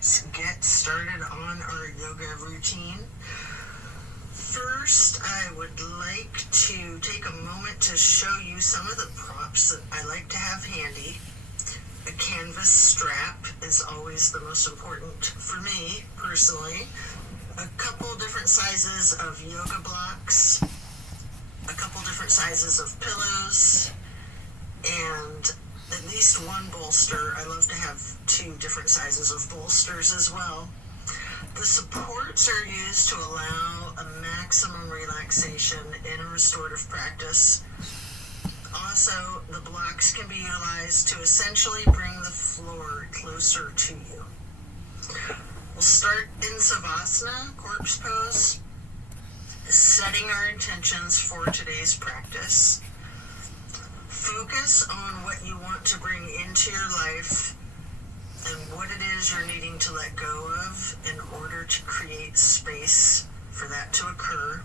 let's get started on our yoga routine. First, I would like to take a moment to show you some of the props that I like to have handy. A canvas strap is always the most important for me, personally. A couple different sizes of yoga blocks, a couple different sizes of pillows, and at least one bolster. I love to have 2 different sizes of bolsters as well. The supports are used to allow a maximum relaxation in a restorative practice. Also, the blocks can be utilized to essentially bring the floor closer to you. We'll start in Savasana, corpse pose, setting our intentions for today's practice. Focus on what you want to bring into your life and what it is you're needing to let go of in order to create space for that to occur.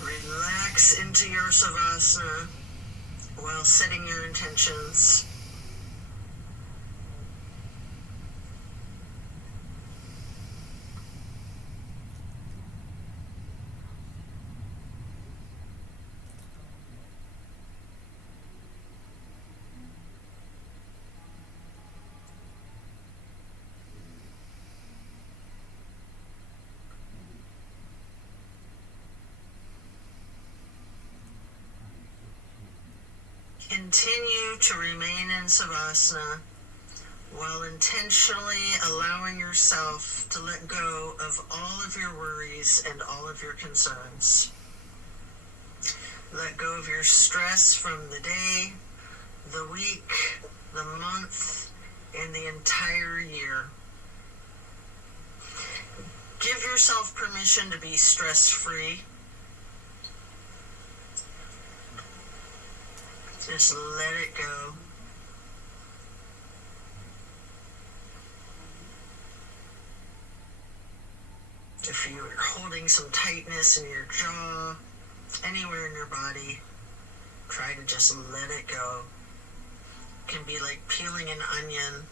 Relax into your Savasana while setting your intentions. Continue to remain in Savasana while intentionally allowing yourself to let go of all of your worries and all of your concerns. Let go of your stress from the day, the week, the month, and the entire year. Give yourself permission to be stress-free. Just let it go. If you are holding some tightness in your jaw, anywhere in your body, try to just let it go. It can be like peeling an onion,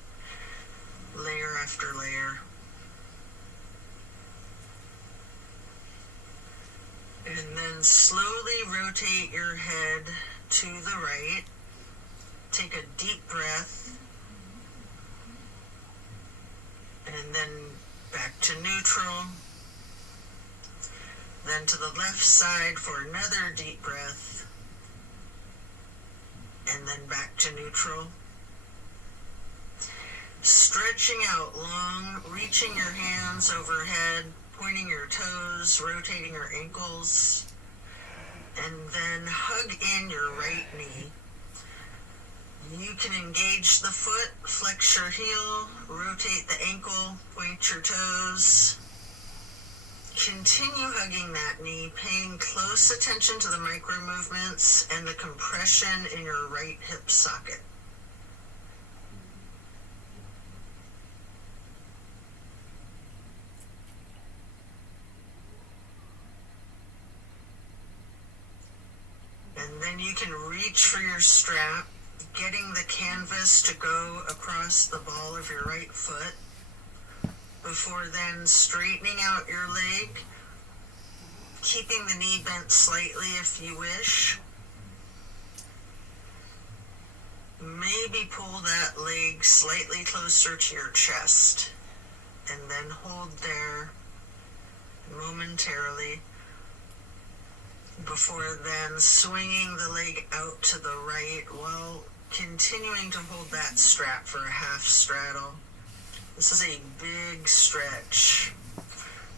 layer after layer. And then slowly rotate your head to the right. Take a deep breath. And then back to neutral. Then to the left side for another deep breath. And then back to neutral. Stretching out long, reaching your hands overhead, pointing your toes, rotating your ankles. And then hug in your right knee. You can engage the foot, flex your heel, rotate the ankle, point your toes. Continue hugging that knee, paying close attention to the micro movements and the compression in your right hip socket. And then you can reach for your strap, getting the canvas to go across the ball of your right foot, before then straightening out your leg, keeping the knee bent slightly if you wish. Maybe pull that leg slightly closer to your chest, and then hold there momentarily, before then swinging the leg out to the right while continuing to hold that strap for a half straddle. This is a big stretch.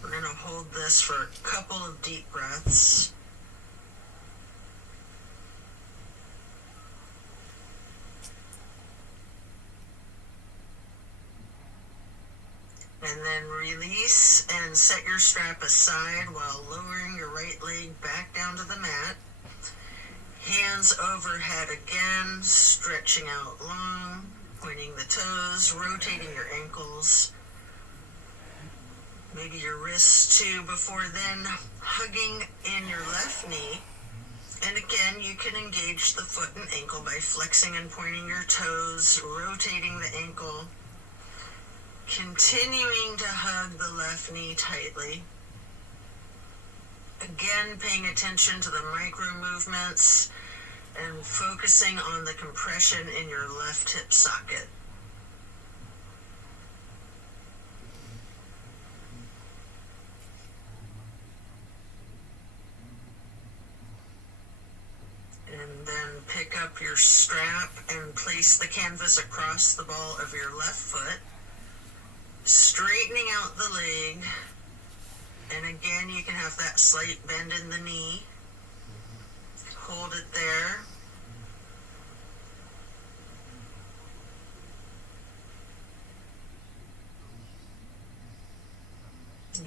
We're going to hold this for a couple of deep breaths. And then release and set your strap aside while lowering your right leg back down to the mat. Hands overhead again, stretching out long, pointing the toes, rotating your ankles. Maybe your wrists too, before then hugging in your left knee And again, you can engage the foot and ankle by flexing and pointing your toes, rotating the ankle, continuing to hug the left knee tightly. Again, paying attention to the micro movements and focusing on the compression in your left hip socket. And then pick up your strap and place the canvas across the ball of your left foot, straightening out the leg. And again, you can have that slight bend in the knee. Hold it there.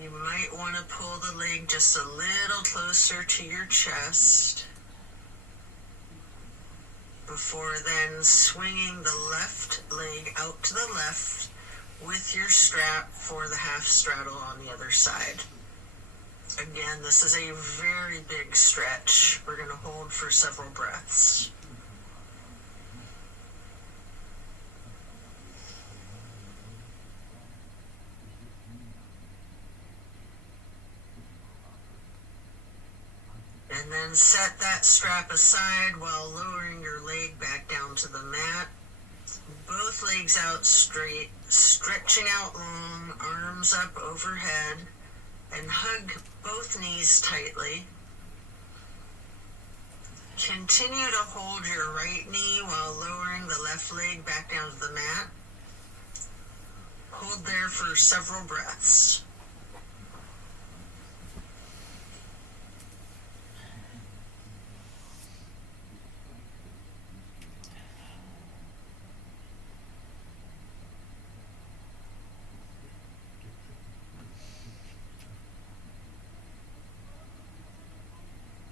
You might want to pull the leg just a little closer to your chest before then swinging the left leg out to the left with your strap for the half straddle on the other side. Again, this is a very big stretch. We're going to hold for several breaths. And then set that strap aside while lowering your leg back down to the mat. Both legs out straight, stretching out long, arms up overhead, and hug both knees tightly. Continue to hold your right knee while lowering the left leg back down to the mat. Hold there for several breaths.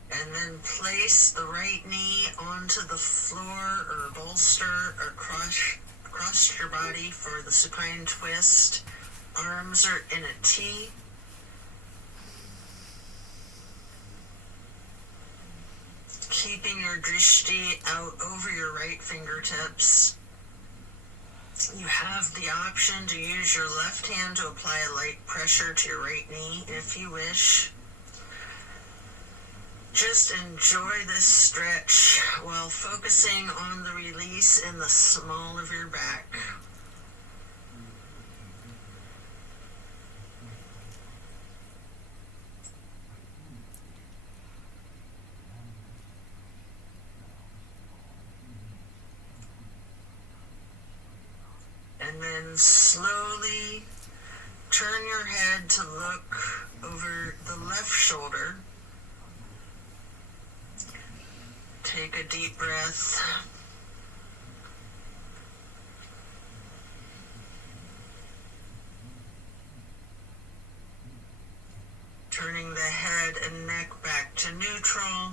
And then place the right knee onto the floor or bolster across your body for the supine twist. Arms are in a T. Keeping your drishti out over your right fingertips. You have the option to use your left hand to apply a light pressure to your right knee if you wish. Just enjoy this stretch while focusing on the release in the small of your back. And then slowly turn your head to look over the left shoulder. Take a deep breath. Turning the head and neck back to neutral.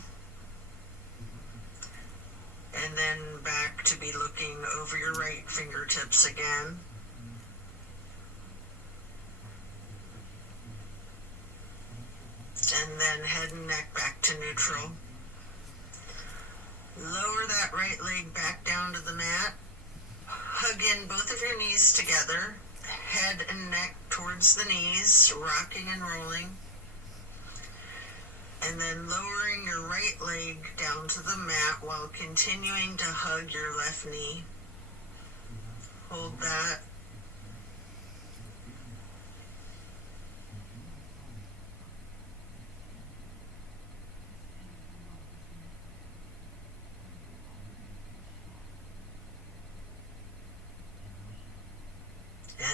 And then back to be looking over your right fingertips again. And then head and neck back to neutral. Lower that right leg back down to the mat. Hug in both of your knees together. Head and neck towards the knees, rocking and rolling. And then lowering your right leg down to the mat while continuing to hug your left knee. Hold that.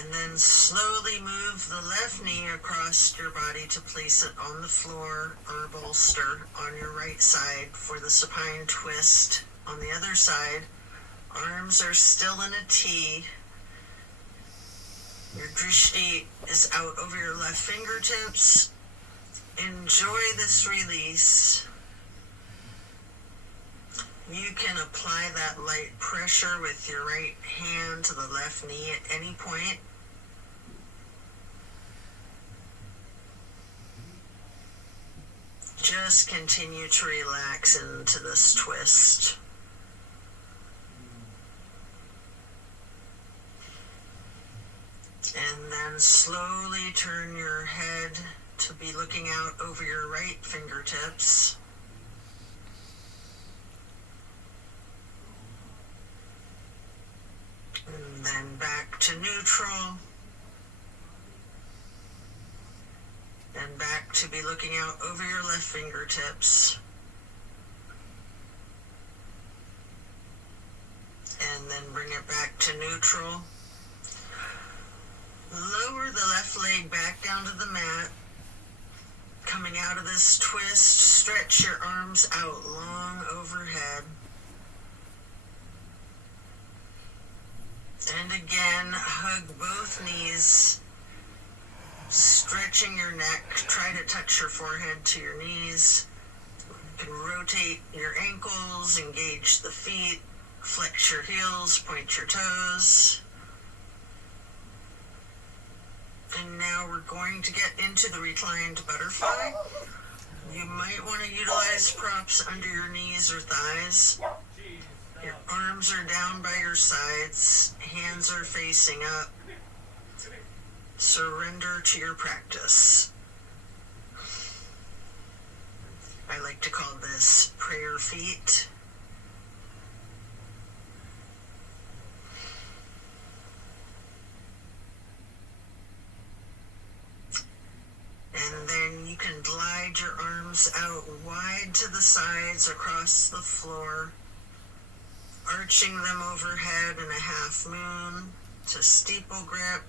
And then slowly move the left knee across your body to place it on the floor or bolster on your right side for the supine twist. On the other side, arms are still in a T. Your drishti is out over your left fingertips. Enjoy this release. You can apply that light pressure with your right hand to the left knee at any point. just continue to relax into this twist. And then slowly turn your head to be looking out over your right fingertips. And then back to neutral. And back to be looking out over your left fingertips. And then bring it back to neutral. Lower the left leg back down to the mat. Coming out of this twist, stretch your arms out long overhead. And again, hug both knees, stretching your neck. Try to touch your forehead to your knees. You can rotate your ankles, engage the feet, flex your heels, point your toes. And now we're going to get into the reclined butterfly. You might want to utilize props under your knees or thighs. Your arms are down by your sides, hands are facing up. Surrender to your practice. I like to call this prayer feet. And then you can glide your arms out wide to the sides across the floor, arching them overhead in a half moon to steeple grip.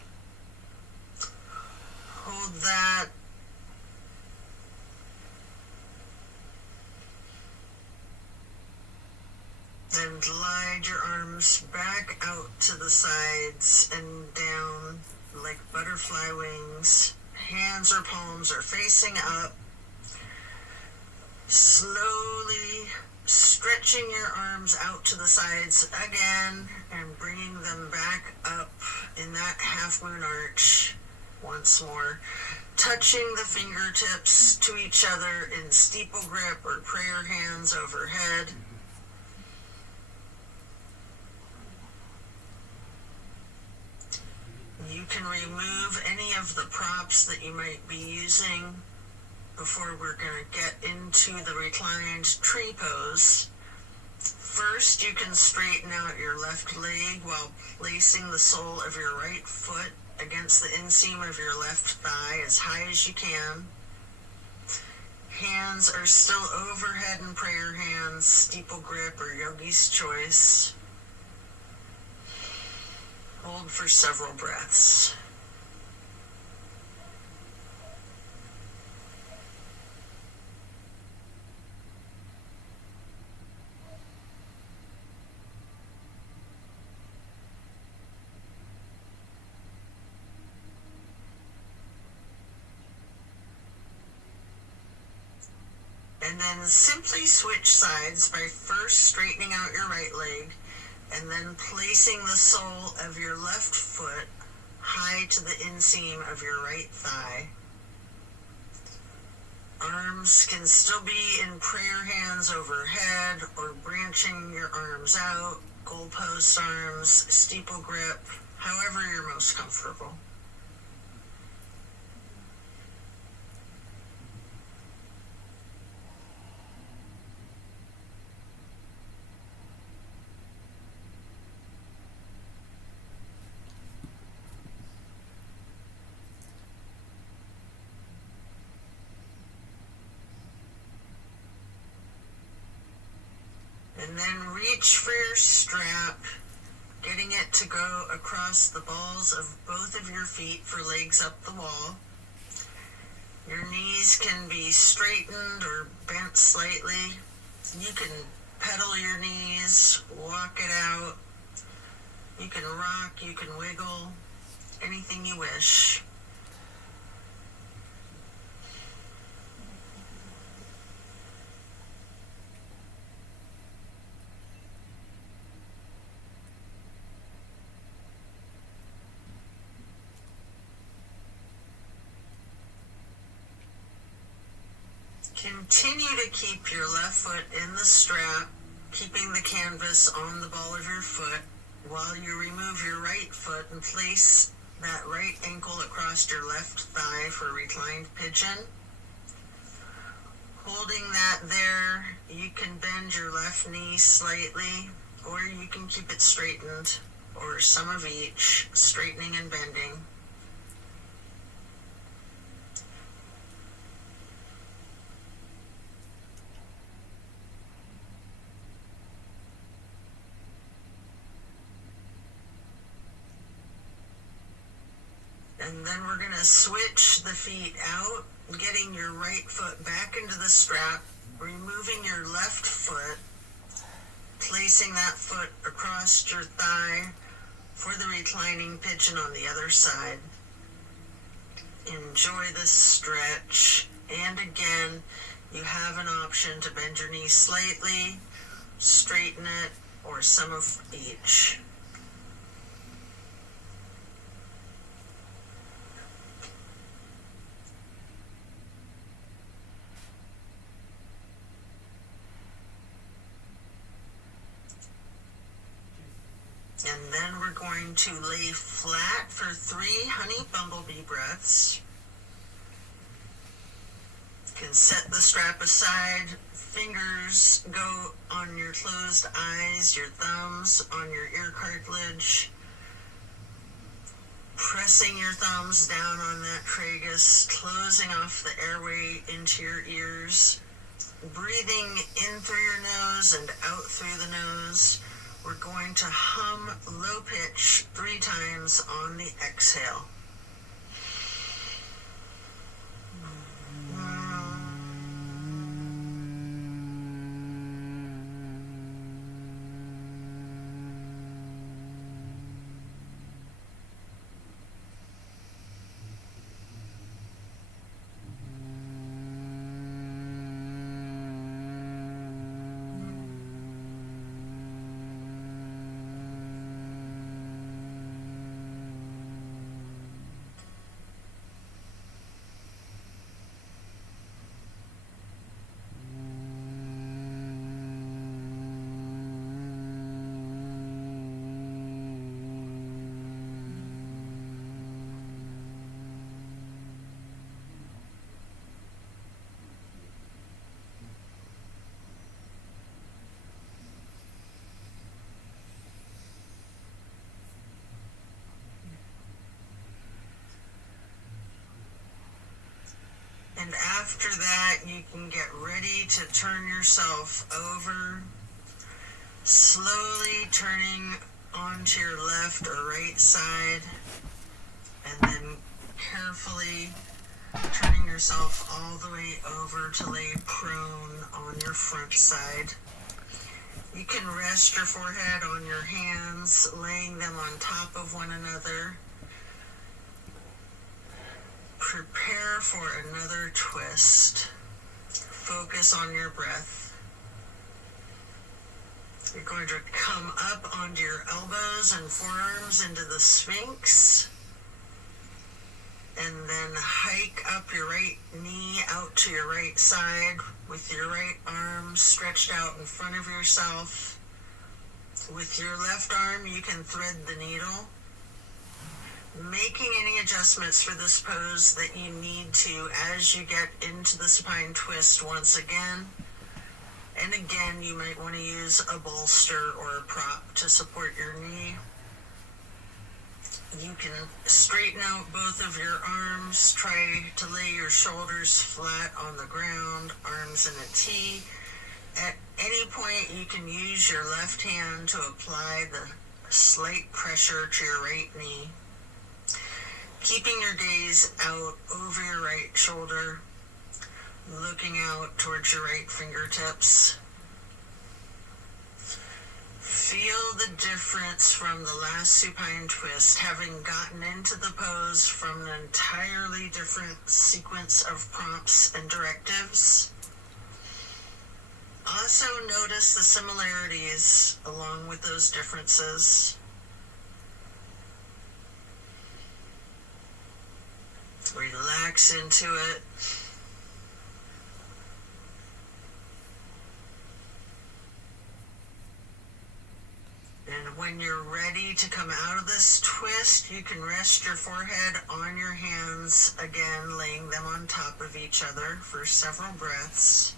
Hold that. Then glide your arms back out to the sides and down like butterfly wings. Hands or palms are facing up. Slowly stretching your arms out to the sides again and bringing them back up in that half moon arch once more. Touching the fingertips to each other in steeple grip or prayer hands overhead. You can remove any of the props that you might be using before we're going to get into the reclined tree pose. First, you can straighten out your left leg while placing the sole of your right foot against the inseam of your left thigh as high as you can. Hands are still overhead in prayer hands, steeple grip or yogi's choice. Hold for several breaths. And then simply switch sides by first straightening out your right leg and then placing the sole of your left foot high to the inseam of your right thigh. Arms can still be in prayer hands overhead or branching your arms out, goalpost arms, steeple grip, however you're most comfortable. And then reach for your strap, getting it to go across the balls of both of your feet for legs up the wall. Your knees can be straightened or bent slightly. You can pedal your knees, walk it out. You can rock, you can wiggle, anything you wish. Continue to keep your left foot in the strap, keeping the canvas on the ball of your foot while you remove your right foot and place that right ankle across your left thigh for reclined pigeon. Holding that there, you can bend your left knee slightly, or you can keep it straightened, or some of each, straightening and bending. And then we're going to switch the feet out, getting your right foot back into the strap, removing your left foot, placing that foot across your thigh for the reclining pigeon on the other side. Enjoy this stretch. And again, you have an option to bend your knee slightly, straighten it, or some of each. And then we're going to lay flat for 3 honey bumblebee breaths. You can set the strap aside, fingers go on your closed eyes, your thumbs on your ear cartilage, pressing your thumbs down on that tragus, closing off the airway into your ears, breathing in through your nose and out through the nose. We're going to hum low pitch 3 times on the exhale. And after that, you can get ready to turn yourself over, slowly turning onto your left or right side, and then carefully turning yourself all the way over to lay prone on your front side. You can rest your forehead on your hands, laying them on top of one another. Prepare for another twist. Focus on your breath. You're going to come up onto your elbows and forearms into the Sphinx. And then hike up your right knee out to your right side with your right arm stretched out in front of yourself. With your left arm, you can thread the needle, making any adjustments for this pose that you need to as you get into the supine twist once again. And again, you might want to use a bolster or a prop to support your knee. You can straighten out both of your arms, try to lay your shoulders flat on the ground, arms in a T. At any point, you can use your left hand to apply the slight pressure to your right knee. Keeping your gaze out over your right shoulder, looking out towards your right fingertips. Feel the difference from the last supine twist, having gotten into the pose from an entirely different sequence of prompts and directives. Also notice the similarities along with those differences. Relax into it. When you're ready to come out of this twist, you can rest your forehead on your hands, again laying them on top of each other for several breaths.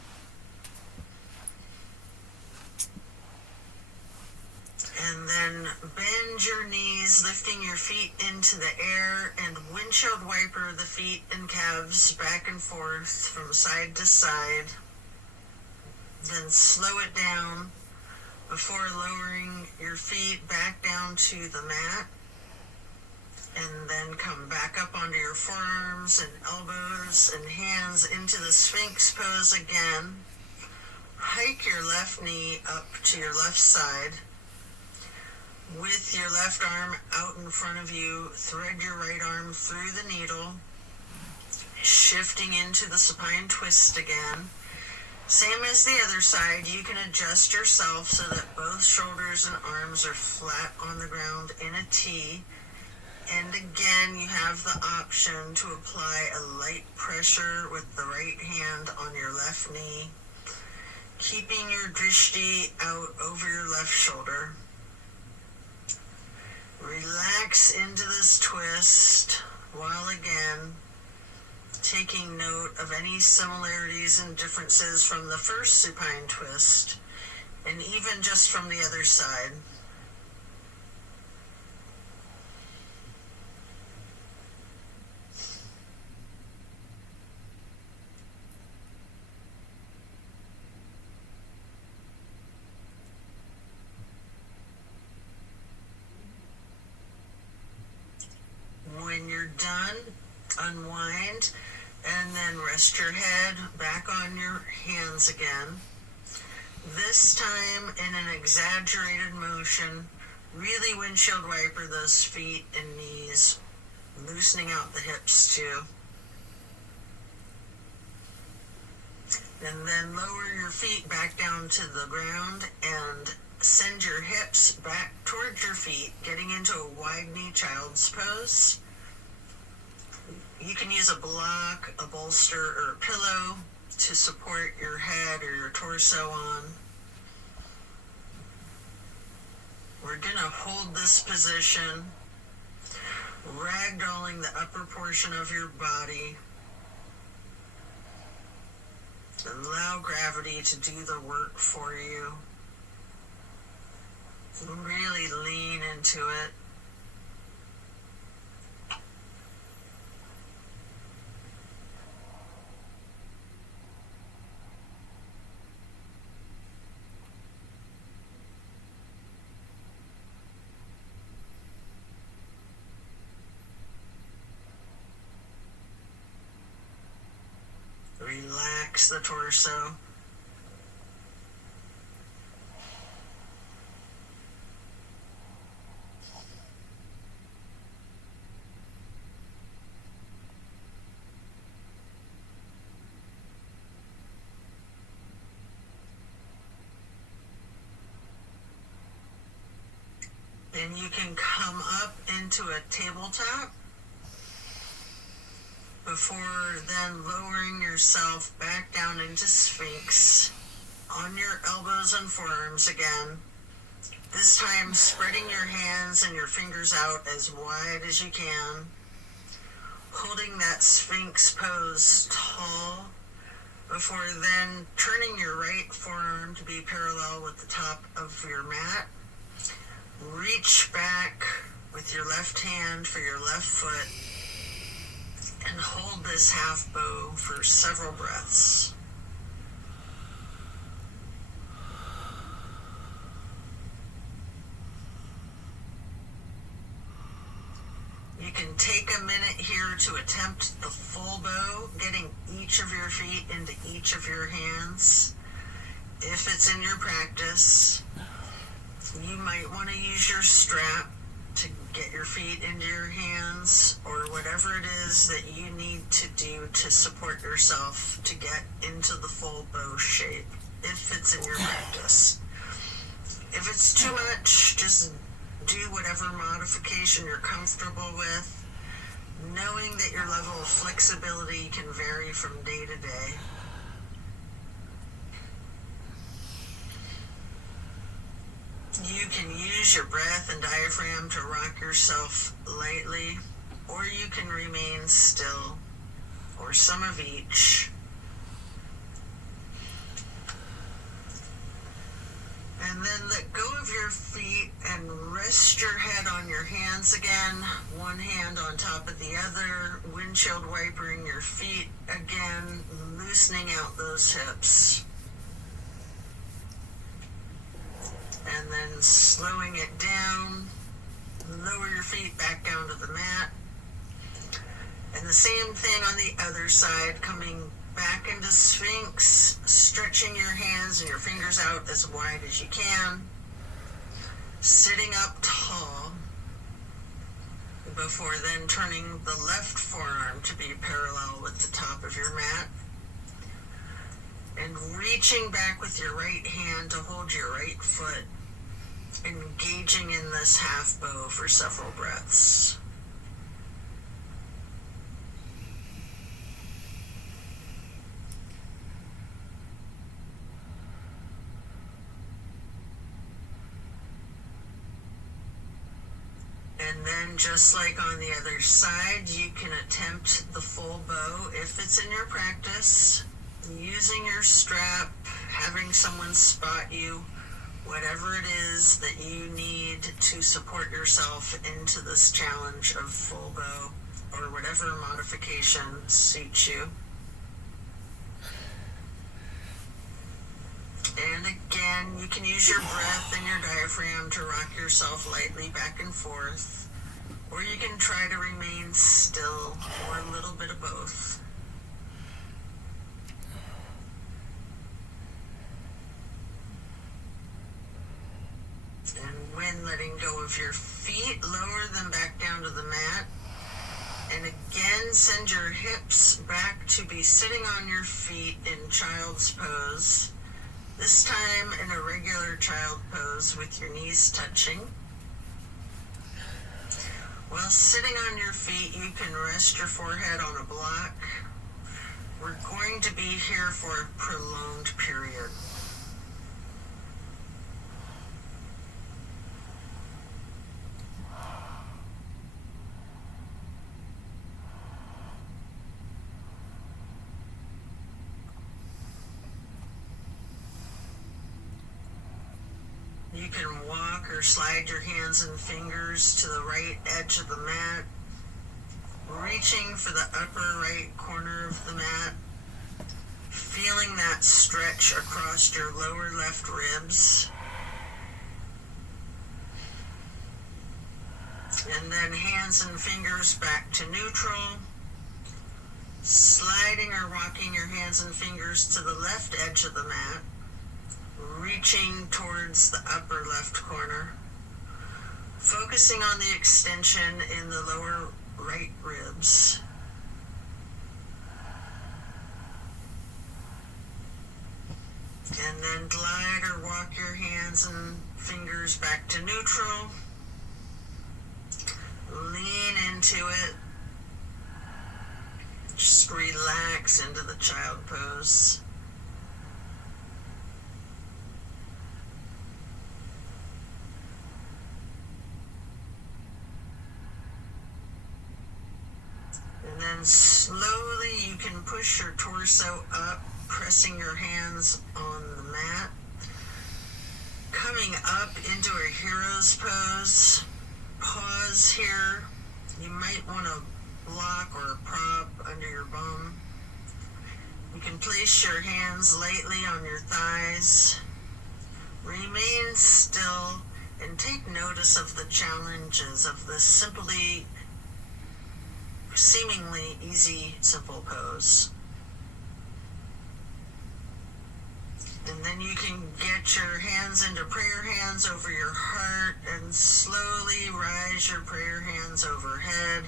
And then bend your knees, lifting your feet into the air, and windshield wiper the feet and calves back and forth from side to side. Then slow it down before lowering your feet back down to the mat. And then come back up onto your forearms and elbows and hands into the Sphinx pose again. Hike your left knee up to your left side. With your left arm out in front of you, thread your right arm through the needle, shifting into the supine twist again. Same as the other side, you can adjust yourself so that both shoulders and arms are flat on the ground in a T. And again, you have the option to apply a light pressure with the right hand on your left knee, keeping your drishti out over your left shoulder. Relax into this twist while again taking note of any similarities and differences from the first supine twist, and even just from the other side. When you're done, unwind, and then rest your head back on your hands again. This time in an exaggerated motion, really windshield wiper those feet and knees, loosening out the hips too. And then lower your feet back down to the ground and send your hips back towards your feet, getting into a wide knee child's pose. You can use a block, a bolster, or a pillow to support your head or your torso on. We're going to hold this position, ragdolling the upper portion of your body. Allow gravity to do the work for you. Really lean into it. Relax the torso. And you can come up into a tabletop before then lowering yourself back down into Sphinx on your elbows and forearms again. This time spreading your hands and your fingers out as wide as you can, holding that Sphinx pose tall before then turning your right forearm to be parallel with the top of your mat. Reach back with your left hand for your left foot and hold this half bow for several breaths. You can take a minute here to attempt the full bow, getting each of your feet into each of your hands. If it's in your practice, you might want to use your strap to get your feet into your hands, or whatever it is that you need to do to support yourself to get into the full bow shape, if it's in your practice. If it's too much, just do whatever modification you're comfortable with, knowing that your level of flexibility can vary from day to day. You You can use your breath and diaphragm to rock yourself lightly, or you can remain still, or some of each. And then let go of your feet and rest your head on your hands again, one hand on top of the other, windshield wipering your feet again, loosening out those hips. And then slowing it down, lower your feet back down to the mat. And the same thing on the other side, coming back into Sphinx, stretching your hands and your fingers out as wide as you can. Sitting up tall, before then turning the left forearm to be parallel with the top of your mat. And reaching back with your right hand to hold your right foot, engaging in this half bow for several breaths. And then just like on the other side, you can attempt the full bow if it's in your practice, using your strap, having someone spot you, whatever it is that you need to support yourself into this challenge of full bow, or whatever modification suits you. And again, you can use your breath and your diaphragm to rock yourself lightly back and forth, or you can try to remain still, or a little bit of both. And when letting go of your feet, lower them back down to the mat. And again, send your hips back to be sitting on your feet in child's pose. This time in a regular child pose with your knees touching. While sitting on your feet, you can rest your forehead on a block. We're going to be here for a prolonged period. You can walk or slide your hands and fingers to the right edge of the mat, reaching for the upper right corner of the mat, feeling that stretch across your lower left ribs. And then hands and fingers back to neutral, sliding or rocking your hands and fingers to the left edge of the mat, reaching towards the upper left corner, focusing on the extension in the lower right ribs. And then glide or walk your hands and fingers back to neutral. Lean into it. Just relax into the child pose. And then slowly you can push your torso up, pressing your hands on the mat. Coming up into a hero's pose. Pause here. You might want a block or a prop under your bum. You can place your hands lightly on your thighs. Remain still and take notice of the challenges of this seemingly easy, simple pose. And then you can get your hands into prayer hands over your heart and slowly rise your prayer hands overhead.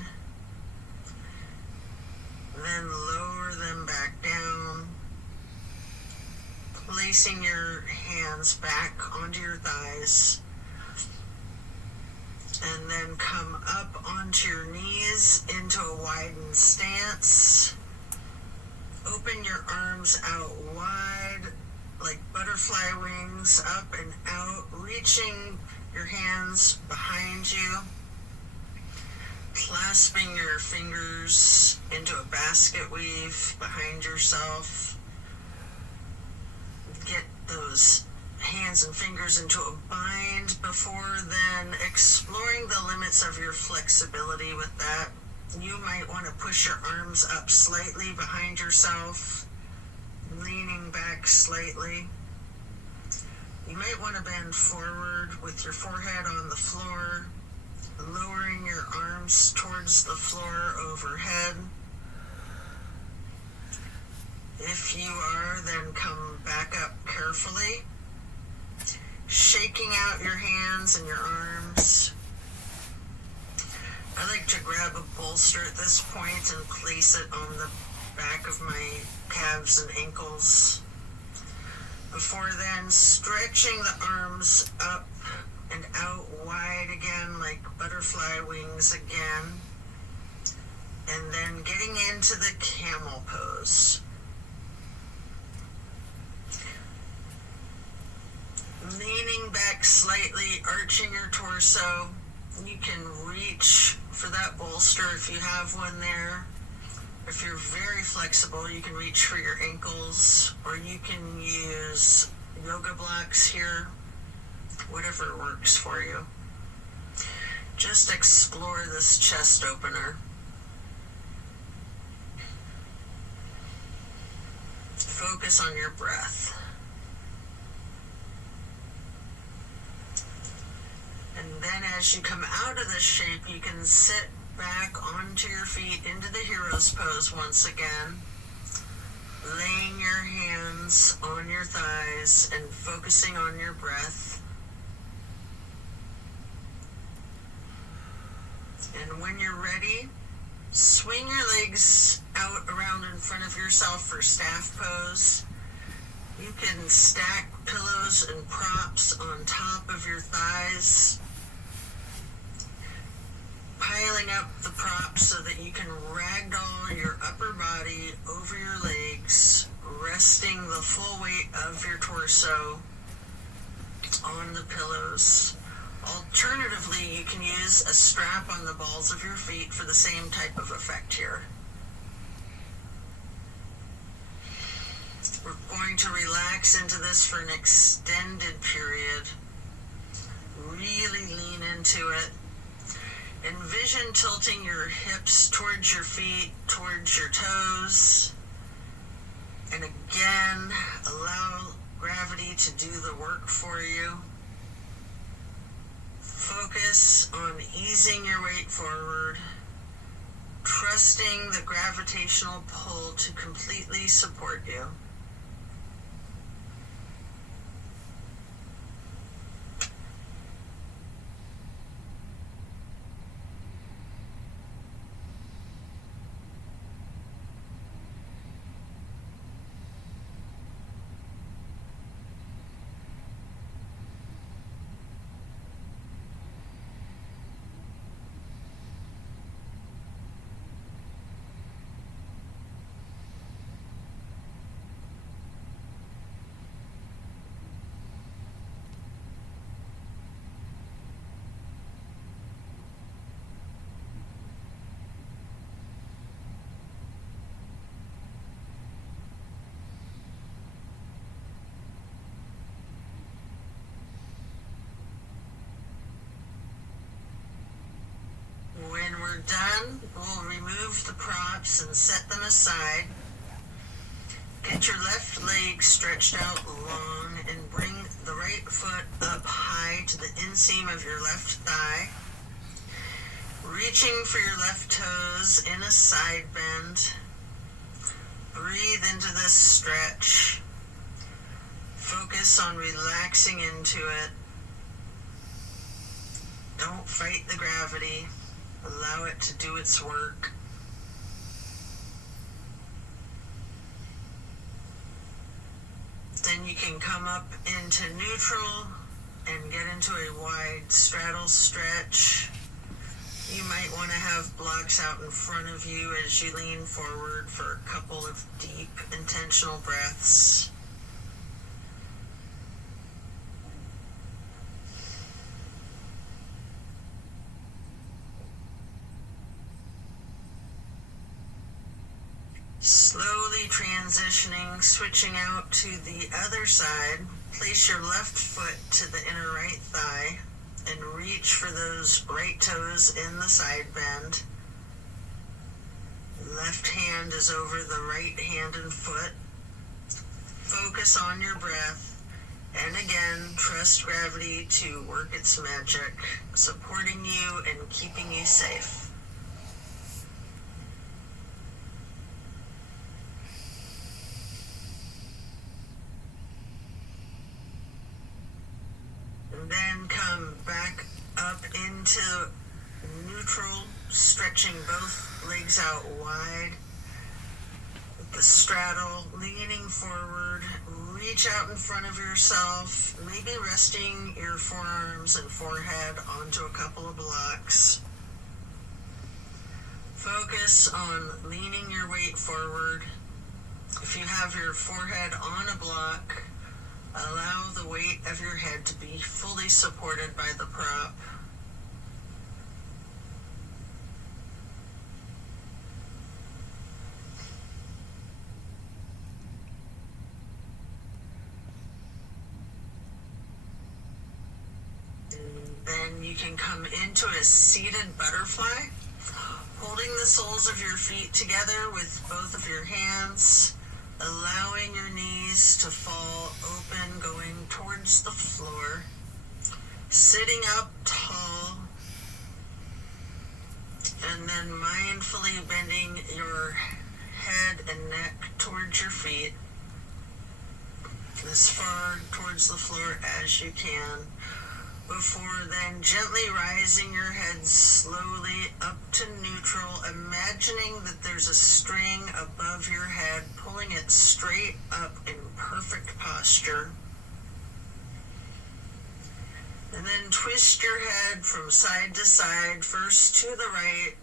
Then lower them back down, placing your hands back onto your thighs. And then come up onto your knees into a widened stance. Open your arms out wide like butterfly wings, up and out, reaching your hands behind you, clasping your fingers into a basket weave behind yourself. Get those hands and fingers into a bind before then exploring the limits of your flexibility with that. You might want to push your arms up slightly behind yourself, leaning back slightly. You might want to bend forward with your forehead on the floor, lowering your arms towards the floor overhead. If you are, then come back up carefully, shaking out your hands and your arms. I like to grab a bolster at this point and place it on the back of my calves and ankles. Before then, stretching the arms up and out wide again like butterfly wings again. And then getting into the camel pose. Leaning back slightly, arching your torso. You can reach for that bolster if you have one there. If you're very flexible, you can reach for your ankles, or you can use yoga blocks here, whatever works for you. Just explore this chest opener. Focus on your breath. And then as you come out of this shape, you can sit back onto your feet into the hero's pose once again, laying your hands on your thighs and focusing on your breath. And when you're ready, swing your legs out around in front of yourself for staff pose. You can stack pillows and props on top of your thighs, piling up the props so that you can ragdoll your upper body over your legs, resting the full weight of your torso on the pillows. Alternatively, you can use a strap on the balls of your feet for the same type of effect here. We're going to relax into this for an extended period. Really lean into it. Envision tilting your hips towards your feet, towards your toes. And again, allow gravity to do the work for you. Focus on easing your weight forward, trusting the gravitational pull to completely support you. When we're done, we'll remove the props and set them aside. Get your left leg stretched out long and bring the right foot up high to the inseam of your left thigh. Reaching for your left toes in a side bend. Breathe into this stretch. Focus on relaxing into it. Don't fight the gravity. Allow it to do its work. Then you can come up into neutral and get into a wide straddle stretch. You might want to have blocks out in front of you as you lean forward for a couple of deep, intentional breaths. Slowly transitioning, switching out to the other side. Place your left foot to the inner right thigh and reach for those right toes in the side bend. Left hand is over the right hand and foot. Focus on your breath, and again, trust gravity to work its magic, supporting you and keeping you safe. And then come back up into neutral, stretching both legs out wide. With the straddle, leaning forward, reach out in front of yourself, maybe resting your forearms and forehead onto a couple of blocks. Focus on leaning your weight forward. If you have your forehead on a block, allow the weight of your head to be fully supported by the prop. Then you can come into a seated butterfly, holding the soles of your feet together with both of your hands, allowing your knees to fall open, going towards the floor, sitting up tall, and then mindfully bending your head and neck towards your feet, as far towards the floor as you can. Before then, gently rising your head slowly up to neutral, imagining that there's a string above your head, pulling it straight up in perfect posture. And then twist your head from side to side, first to the right,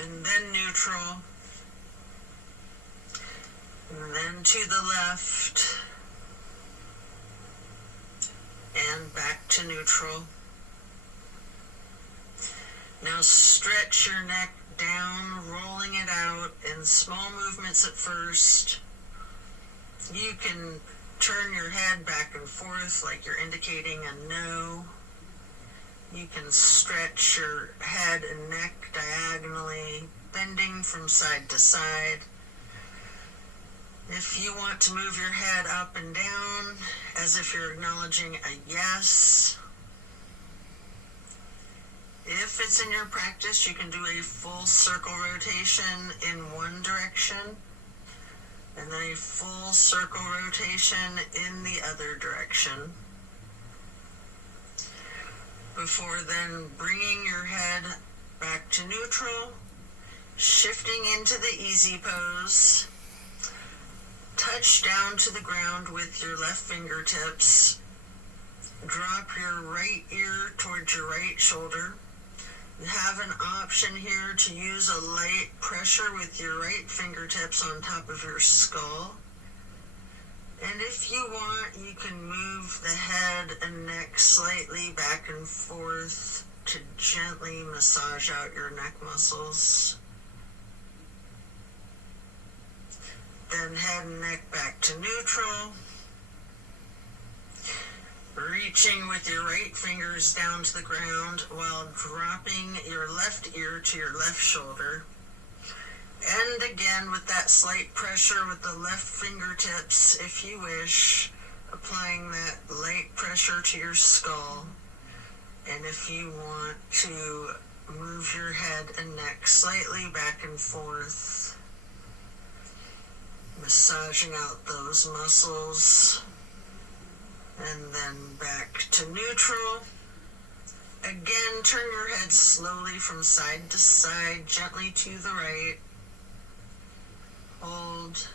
and then neutral, and then to the left, and back to neutral. Now stretch your neck down, rolling it out in small movements at first. You can turn your head back and forth like you're indicating a no. You can stretch your head and neck diagonally, bending from side to side. If you want to move your head up and down as if you're acknowledging a yes. If it's in your practice, you can do a full circle rotation in one direction and then a full circle rotation in the other direction. Before then bringing your head back to neutral, shifting into the easy pose. Touch down to the ground with your left fingertips. Drop your right ear towards your right shoulder. You have an option here to use a light pressure with your right fingertips on top of your skull. And if you want, you can move the head and neck slightly back and forth to gently massage out your neck muscles. Then head and neck back to neutral. Reaching with your right fingers down to the ground while dropping your left ear to your left shoulder. And again with that slight pressure with the left fingertips, if you wish, applying that light pressure to your skull. And if you want to move your head and neck slightly back and forth, massaging out those muscles, and then back to neutral. Again, turn your head slowly from side to side, gently to the right. Hold.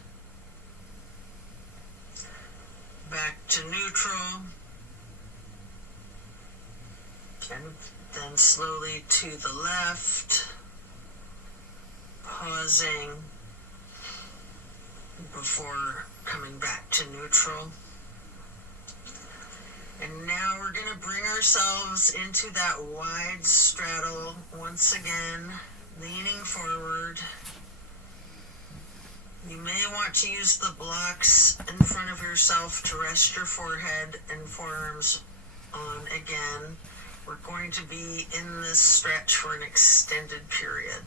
Back to neutral. And then slowly to the left. Pausing before coming back to neutral. And now we're going to bring ourselves into that wide straddle once again, leaning forward, You may want to use the blocks in front of yourself to rest your forehead and forearms on again. We're going to be in this stretch for an extended period.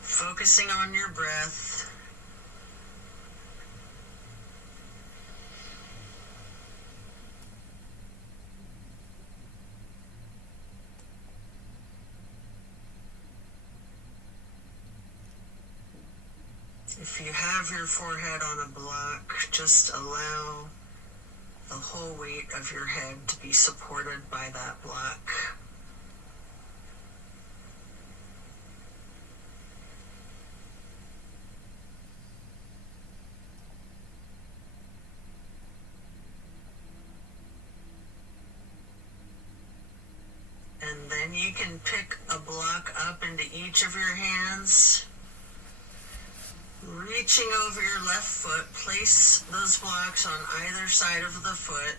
Focusing on your breath. If you have your forehead on a block, just allow the whole weight of your head to be supported by that block. And then you can pick a block up into each of your hands. Reaching over your left foot, place those blocks on either side of the foot.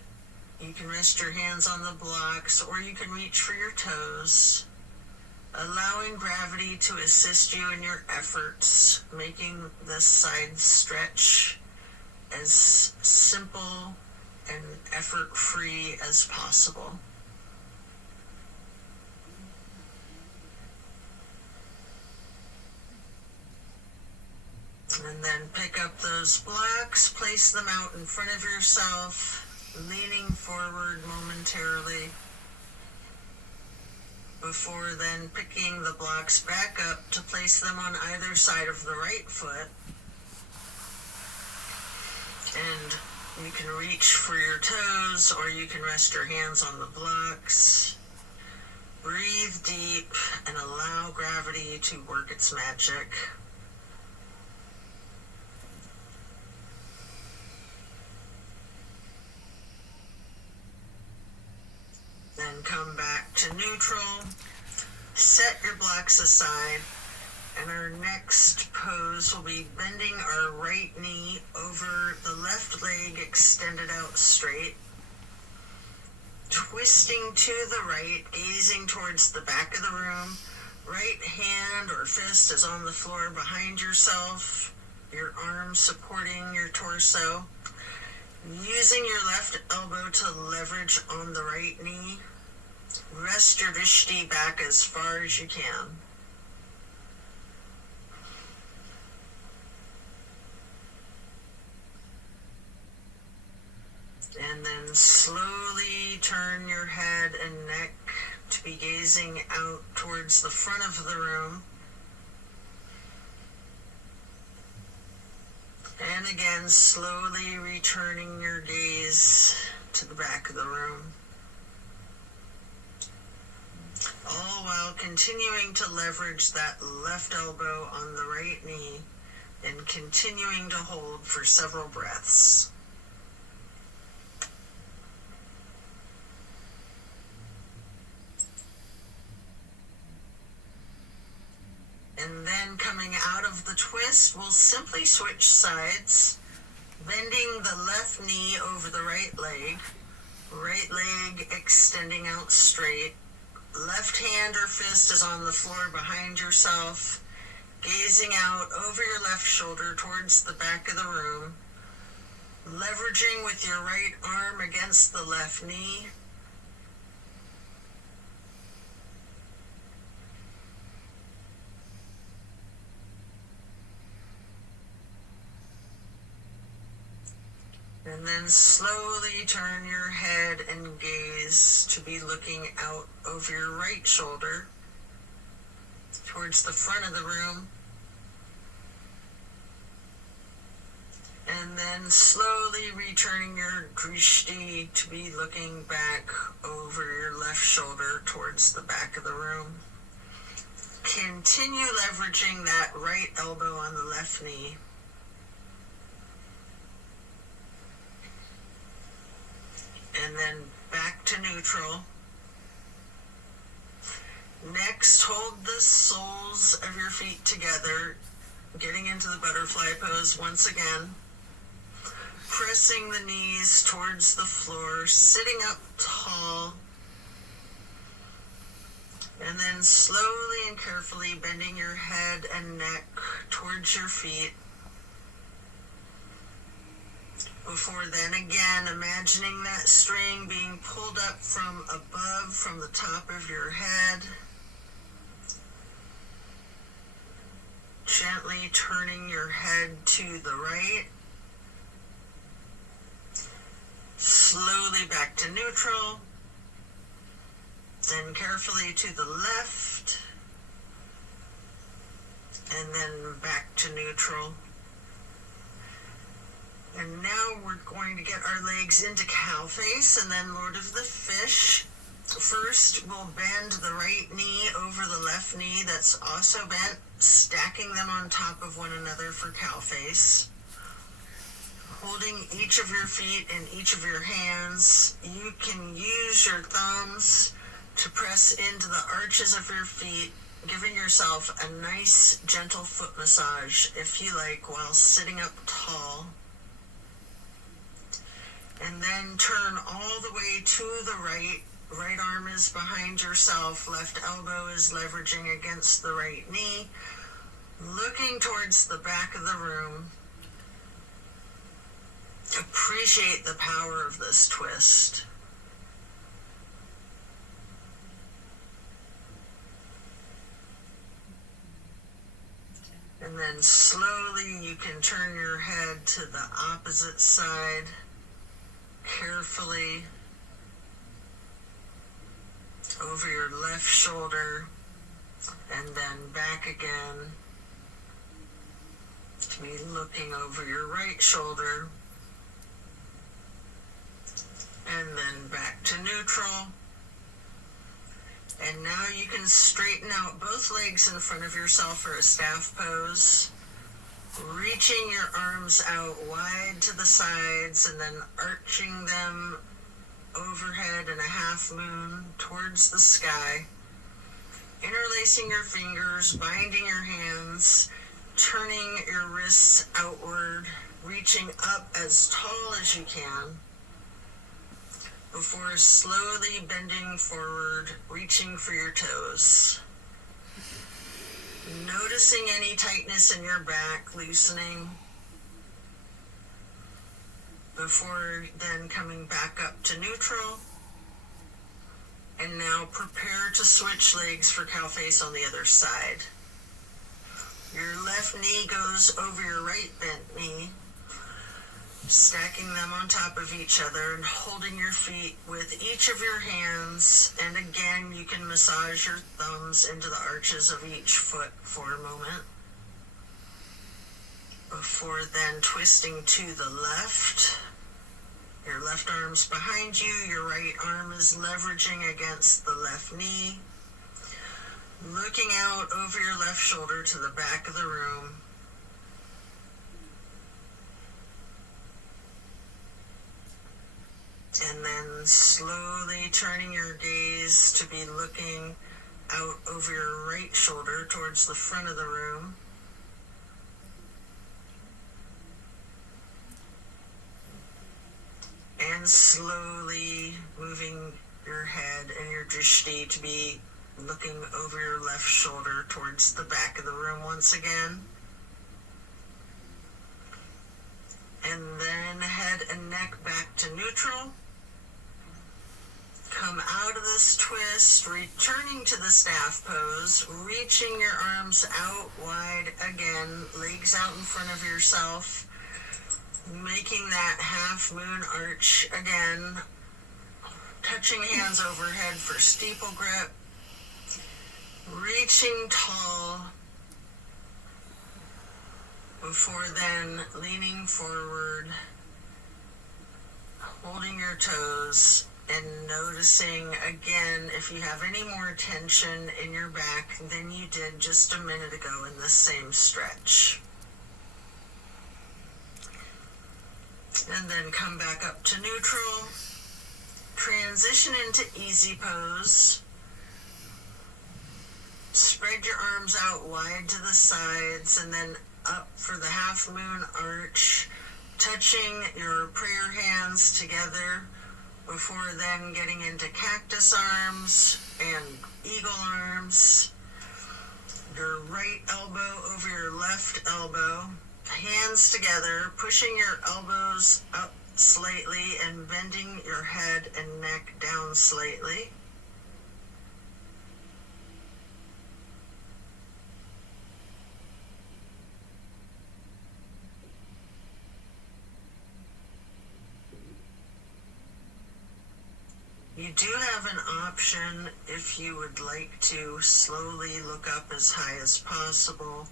You can rest your hands on the blocks, or you can reach for your toes, allowing gravity to assist you in your efforts, making this side stretch as simple and effort-free as possible. And then pick up those blocks, place them out in front of yourself, leaning forward momentarily, before then picking the blocks back up to place them on either side of the right foot. And you can reach for your toes, or you can rest your hands on the blocks. Breathe deep and allow gravity to work its magic. Then come back to neutral, set your blocks aside, and our next pose will be bending our right knee over the left leg extended out straight, twisting to the right, gazing towards the back of the room. Right hand or fist is on the floor behind yourself, your arm supporting your torso. Using your left elbow to leverage on the right knee, rest your drishti back as far as you can. And then slowly turn your head and neck to be gazing out towards the front of the room. And again, slowly returning your gaze to the back of the room. All while continuing to leverage that left elbow on the right knee and continuing to hold for several breaths. And then coming out of the twist, we'll simply switch sides, bending the left knee over the right leg extending out straight. Left hand or fist is on the floor behind yourself, gazing out over your left shoulder towards the back of the room, leveraging with your right arm against the left knee. And then slowly turn your head and gaze to be looking out over your right shoulder towards the front of the room. And then slowly returning your drishti to be looking back over your left shoulder towards the back of the room. Continue leveraging that right elbow on the left knee. And then back to neutral. Next, hold the soles of your feet together, getting into the butterfly pose once again. Pressing the knees towards the floor, sitting up tall. And then slowly and carefully bending your head and neck towards your feet. Before then, again, imagining that string being pulled up from above, from the top of your head. Gently turning your head to the right. Slowly back to neutral. Then carefully to the left. And then back to neutral. And now we're going to get our legs into cow face and then Lord of the Fish. First, we'll bend the right knee over the left knee that's also bent, stacking them on top of one another for cow face. Holding each of your feet in each of your hands, you can use your thumbs to press into the arches of your feet, giving yourself a nice, gentle foot massage, if you like, while sitting up tall. And then turn all the way to the right. Right arm is behind yourself. Left elbow is leveraging against the right knee. Looking towards the back of the room. Appreciate the power of this twist. And then slowly you can turn your head to the opposite side. Carefully over your left shoulder and then back again to be looking over your right shoulder and then back to neutral. And now you can straighten out both legs in front of yourself for a staff pose. Reaching your arms out wide to the sides and then arching them overhead in a half moon towards the sky. Interlacing your fingers, binding your hands, turning your wrists outward, reaching up as tall as you can, before slowly bending forward, reaching for your toes. Noticing any tightness in your back, loosening, before then coming back up to neutral. And now prepare to switch legs for cow face on the other side. Your left knee goes over your right bent knee, stacking them on top of each other and holding your feet with each of your hands. And again, you can massage your thumbs into the arches of each foot for a moment. Before then twisting to the left. Your left arm's behind you, your right arm is leveraging against the left knee. Looking out over your left shoulder to the back of the room. And then slowly turning your gaze to be looking out over your right shoulder towards the front of the room. And slowly moving your head and your drishti to be looking over your left shoulder towards the back of the room once again. And then head and neck back to neutral. Come out of this twist, returning to the staff pose, reaching your arms out wide again, legs out in front of yourself, making that half moon arch again, touching hands overhead for steeple grip, reaching tall, before then leaning forward, holding your toes, and noticing again if you have any more tension in your back than you did just a minute ago in the same stretch. And then come back up to neutral, transition into easy pose, spread your arms out wide to the sides and then up for the half moon arch, touching your prayer hands together, before then getting into cactus arms and eagle arms. Your right elbow over your left elbow, hands together, pushing your elbows up slightly and bending your head and neck down slightly. You do have an option if you would like to slowly look up as high as possible,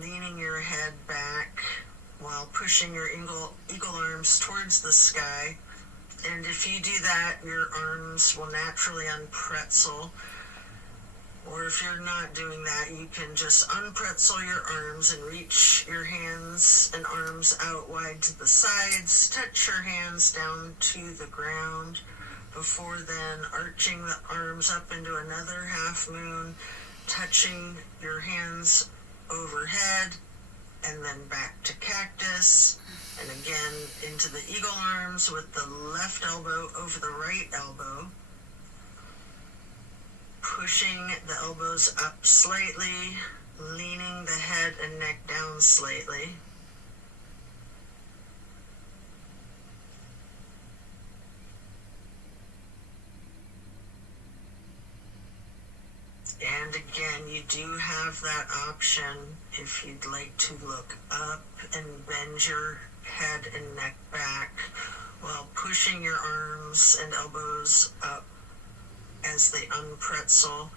leaning your head back while pushing your eagle arms towards the sky. And if you do that, your arms will naturally unpretzel. Or if you're not doing that, you can just unpretzel your arms and reach your hands and arms out wide to the sides, touch your hands down to the ground, before then arching the arms up into another half moon, touching your hands overhead, and then back to cactus, and again into the eagle arms with the left elbow over the right elbow, pushing the elbows up slightly, leaning the head and neck down slightly. And again, you do have that option if you'd like to look up and bend your head and neck back while pushing your arms and elbows up as they unpretzel,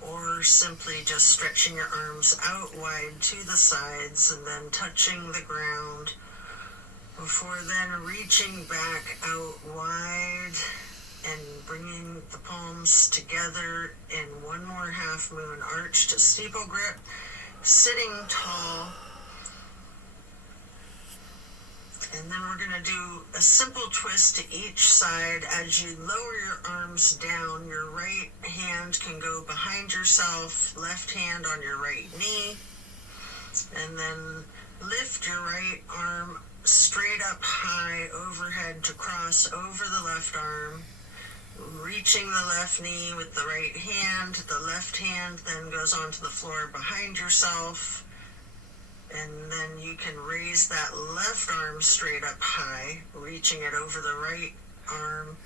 or simply just stretching your arms out wide to the sides and then touching the ground before then reaching back out wide and bringing the palms together in one more half moon arch to steeple grip, sitting tall. And then we're going to do a simple twist to each side. As you lower your arms down, your right hand can go behind yourself, left hand on your right knee, and then lift your right arm straight up high overhead to cross over the left arm, reaching the left knee with the right hand. The left hand then goes onto the floor behind yourself, and then you can raise that left arm straight up high, reaching it over the right arm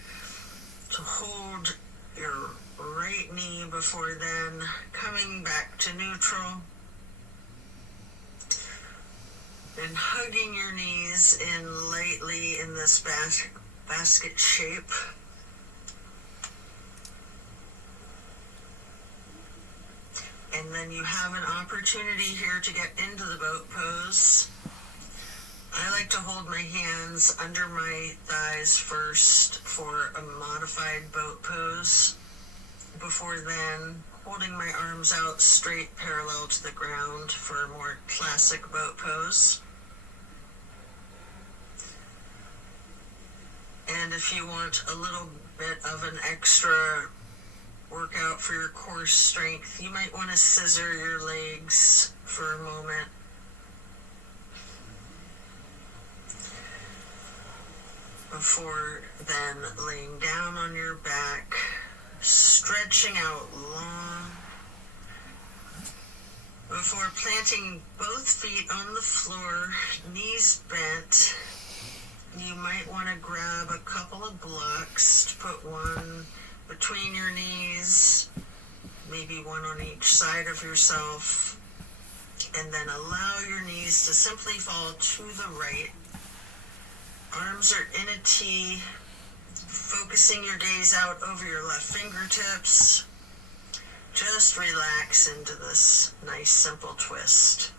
to hold your right knee before then coming back to neutral and hugging your knees in lightly in this basket shape. And then you have an opportunity here to get into the boat pose. I like to hold my hands under my thighs first for a modified boat pose. Before then, holding my arms out straight parallel to the ground for a more classic boat pose. And if you want a little bit of an extra workout for your core strength, you might want to scissor your legs for a moment. Before then laying down on your back, stretching out long. Before planting both feet on the floor, knees bent, you might want to grab a couple of blocks to put one between your knees, maybe one on each side of yourself, and then allow your knees to simply fall to the right. Arms are in a T, focusing your gaze out over your left fingertips. Just relax into this nice simple twist.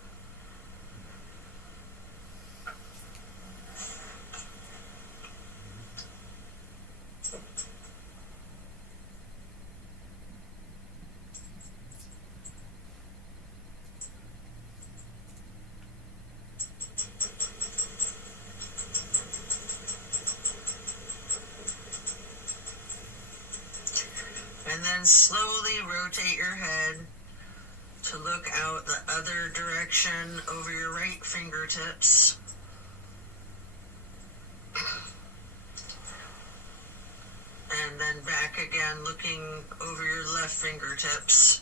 And then slowly rotate your head to look out the other direction over your right fingertips. again looking over your left fingertips.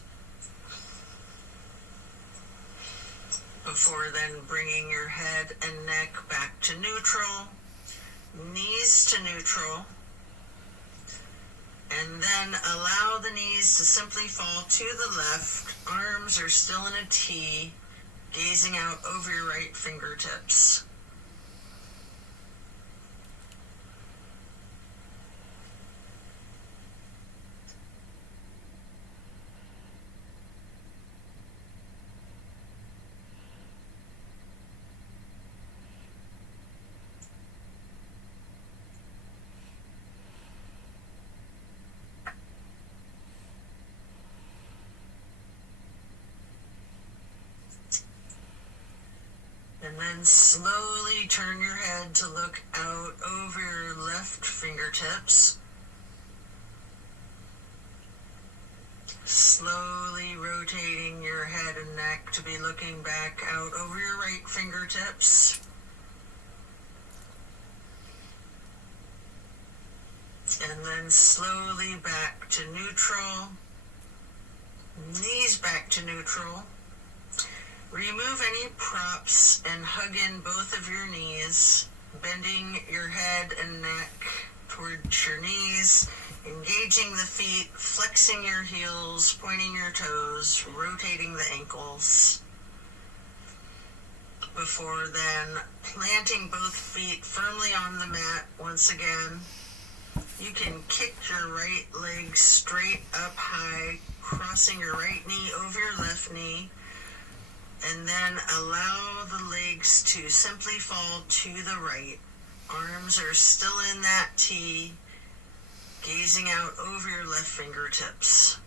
Before then bringing your head and neck back to neutral, knees to neutral, and then allow the knees to simply fall to the left. Arms are still in a T, gazing out over your right fingertips. And then slowly turn your head to look out over your left fingertips. Slowly rotating your head and neck to be looking back out over your right fingertips. And then slowly back to neutral. Knees back to neutral. Remove any props and hug in both of your knees, bending your head and neck towards your knees, engaging the feet, flexing your heels, pointing your toes, rotating the ankles. Before then, planting both feet firmly on the mat once again. You can kick your right leg straight up high, crossing your right knee over your left knee. And then allow the legs to simply fall to the right. Arms are still in that T, gazing out over your left fingertips.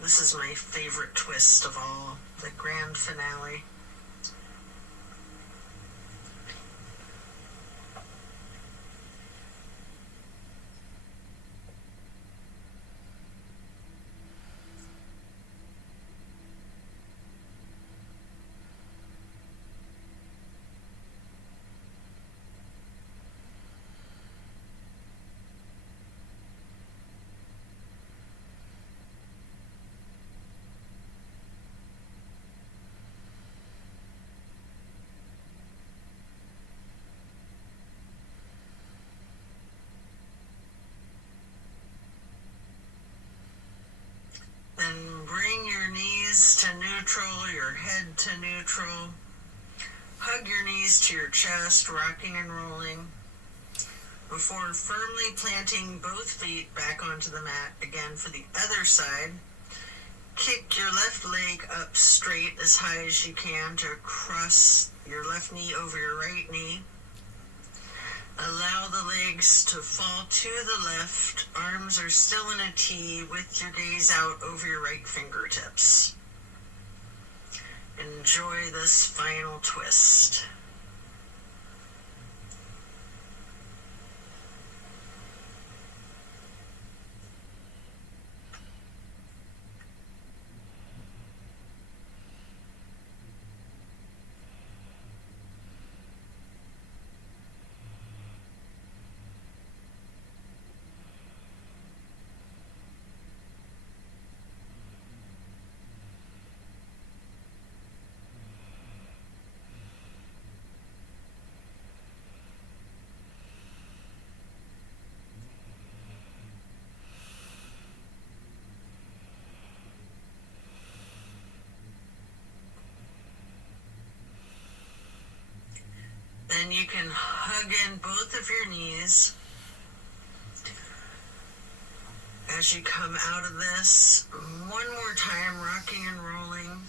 This is my favorite twist of all, the grand finale. Then bring your knees to neutral, your head to neutral. Hug your knees to your chest, rocking and rolling. Before firmly planting both feet back onto the mat, again for the other side. Kick your left leg up straight as high as you can to cross your left knee over your right knee. Allow the legs to fall to the left. Arms are still in a T with your gaze out over your right fingertips. Enjoy this final twist. Then you can hug in both of your knees as you come out of this. One more time, rocking and rolling.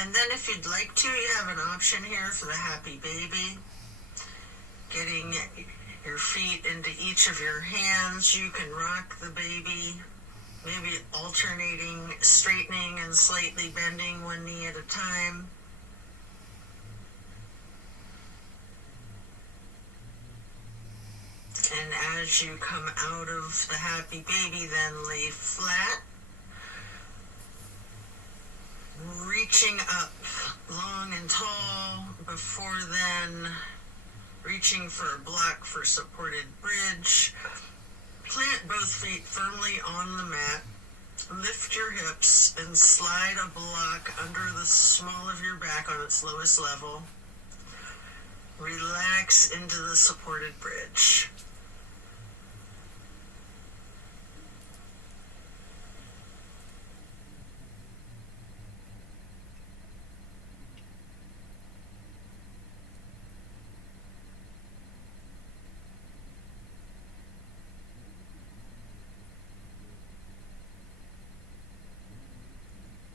And then if you'd like to, you have an option here for the happy baby. Getting your feet into each of your hands. You can rock the baby, maybe alternating, straightening and slightly bending one knee at a time. And as you come out of the happy baby, then lay flat, reaching up long and tall, before then reaching for a block for supported bridge, plant both feet firmly on the mat. Lift your hips and slide a block under the small of your back on its lowest level. Relax into the supported bridge.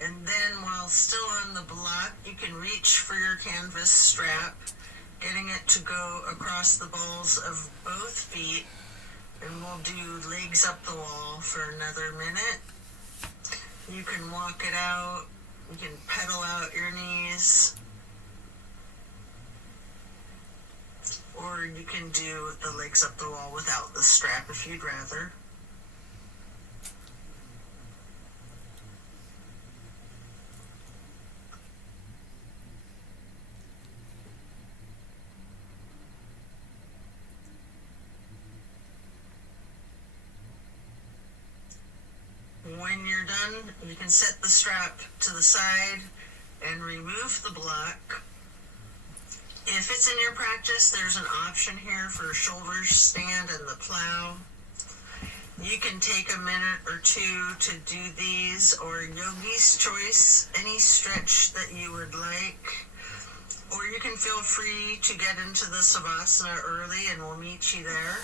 And then while still on the block, you can reach for your canvas strap, getting it to go across the balls of both feet, and we'll do legs up the wall for another minute. You can walk it out, you can pedal out your knees, or you can do the legs up the wall without the strap if you'd rather. When you're done, you can set the strap to the side and remove the block. If it's in your practice, there's an option here for shoulder stand and the plow. You can take a minute or two to do these, or yogi's choice, any stretch that you would like. Or you can feel free to get into the savasana early and we'll meet you there.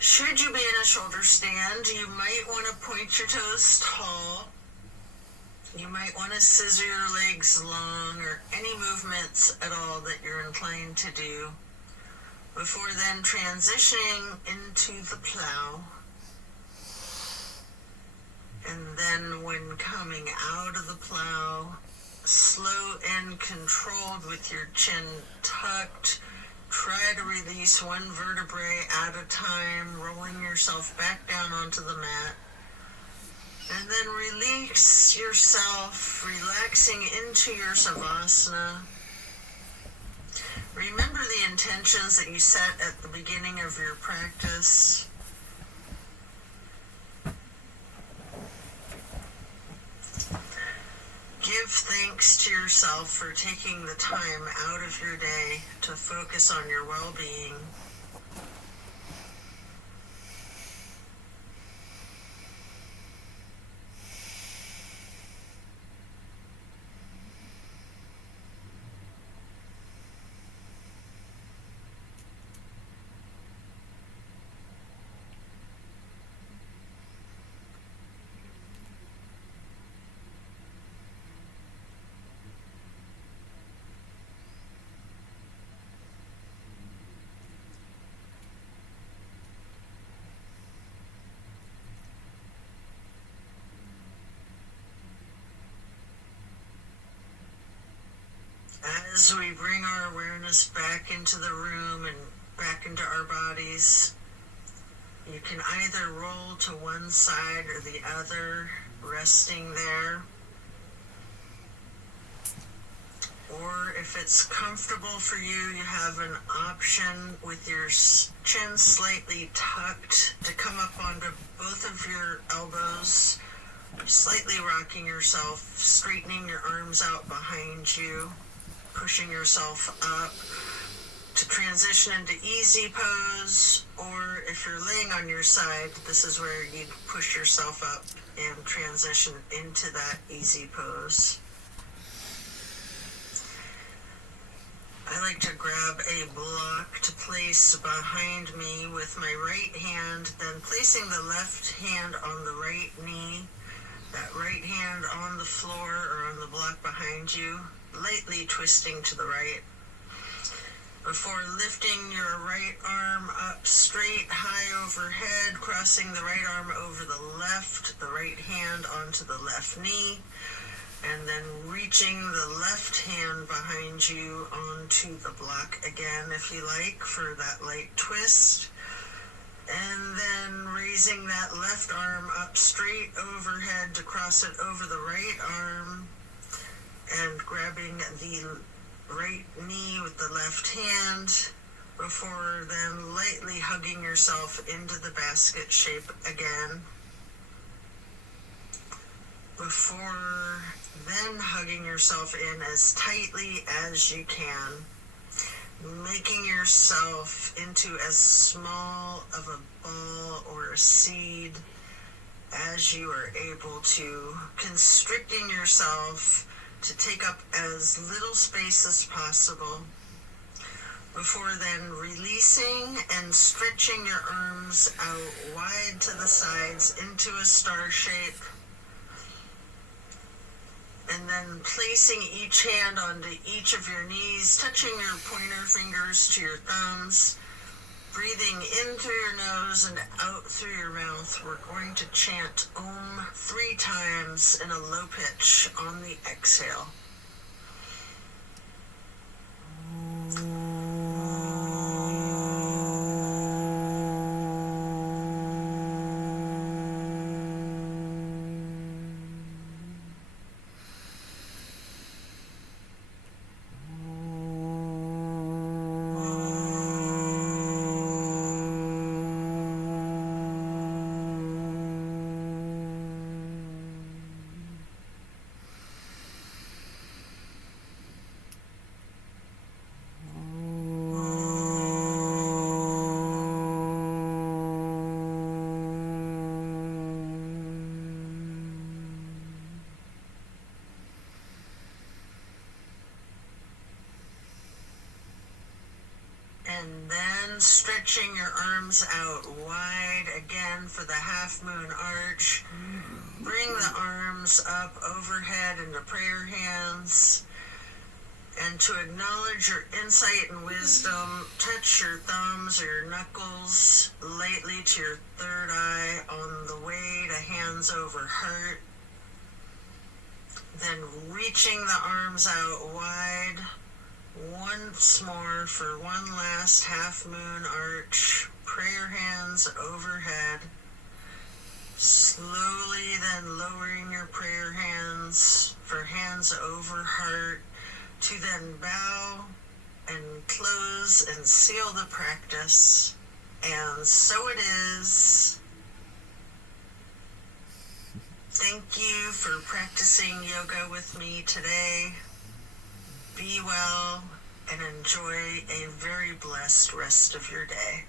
Should you be in a shoulder stand, you might want to point your toes tall. You might want to scissor your legs long, or any movements at all that you're inclined to do, before then transitioning into the plow. And then when coming out of the plow, slow and controlled with your chin tucked, try to release one vertebrae at a time, rolling yourself back down onto the mat. And then release yourself, relaxing into your savasana. Remember the intentions that you set at the beginning of your practice. Give thanks to yourself for taking the time out of your day to focus on your well-being. As we bring our awareness back into the room and back into our bodies, you can either roll to one side or the other, resting there. Or if it's comfortable for you, you have an option with your chin slightly tucked to come up onto both of your elbows, slightly rocking yourself, straightening your arms out behind you, pushing yourself up to transition into easy pose. Or if you're laying on your side, this is where you'd push yourself up and transition into that easy pose. I like to grab a block to place behind me with my right hand, then placing the left hand on the right knee, that right hand on the floor or on the block behind you, lightly twisting to the right, before lifting your right arm up straight high overhead, crossing the right arm over the right hand onto the left knee, and then reaching the left hand behind you onto the block again, if you like, for that light twist. And then raising that left arm up straight overhead to cross it over the right arm, and grabbing the right knee with the left hand, before then lightly hugging yourself into the basket shape again. Before then hugging yourself in as tightly as you can, making yourself into as small of a ball or a seed as you are able to, constricting yourself to take up as little space as possible, before then releasing and stretching your arms out wide to the sides into a star shape, and then placing each hand onto each of your knees, touching your pointer fingers to your thumbs, breathing in through your nose and out through your mouth. We're going to chant Om 3 times in a low pitch on the exhale. And then stretching your arms out wide again for the half moon arch. Bring the arms up overhead into prayer hands. And to acknowledge your insight and wisdom, touch your thumbs or your knuckles lightly to your third eye on the way to hands over heart. Then reaching the arms out wide once more for one last half moon arch, prayer hands overhead. Slowly then lowering your prayer hands for hands over heart, to then bow and close and seal the practice. And so it is. Thank you for practicing yoga with me today. Be well and enjoy a very blessed rest of your day.